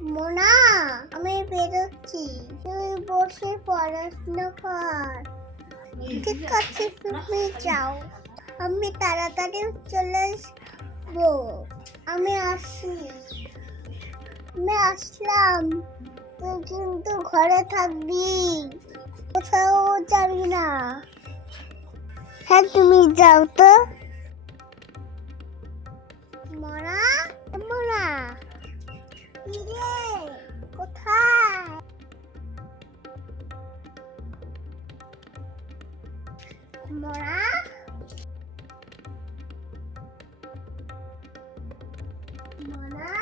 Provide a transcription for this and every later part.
মোনা, আমি বেরোচ্ছি, তুই বসে পড়াশোনা কর। ঠিক আছে, তুমি যাও, আমি তাড়াতাড়ি চলে আসবো। আমি আসলাম। তুই কিন্তু ঘরে থাকবি, কোথাও যাবি না। হ্যাঁ, তুমি যাও তো। মোনা, মোনা, কি রে, কোথায়? মোনা, মোনা,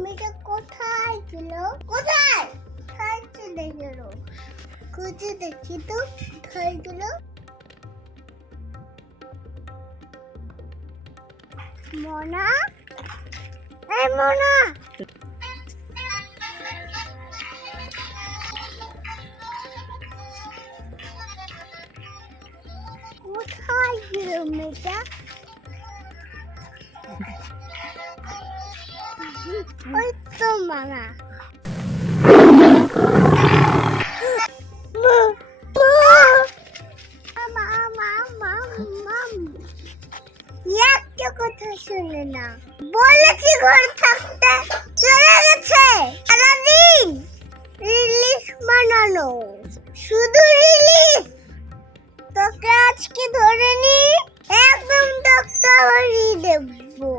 মেয়েটা কোথায় ছিল? কোথায় চলে গেল? খুঁজে দেখি তো কোথায় গেল। মোনা, এই মোনা, কোথায় গেল মেয়েটা? ওই তো মামা। একটা কথা শুনে না, বলেছি ঘরে থাকতে, চলে গেছে সারাদিন রিলিজ বানানো, শুধু রিলিজ। তোকে আজকে ধরে নি, একদম তোকে বাড়িয়ে দেবো।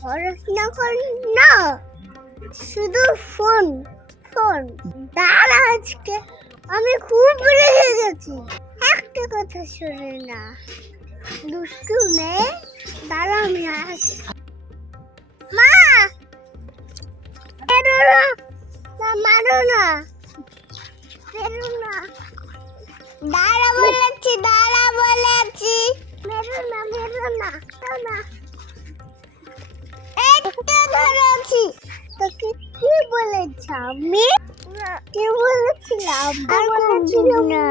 পড়াশোনা কর না, শুধু ফোন ফোন। দাঁড়া, আজকে আমি খুব রেগে গেছি, একটা কথা শুনে না। দুষ্টু মেয়ে, দাঁড়া আমি আসি। মা, মেরো না, মারো না, মেরো না। দাঁড়া বলেছি, দাঁড়া বলেছি। মেরো না, মেরো না, মেরো না। একটা ধরেছি। তোকে কি বলেছি আমি? কি বলেছিলাম? আর বলেছিলাম না।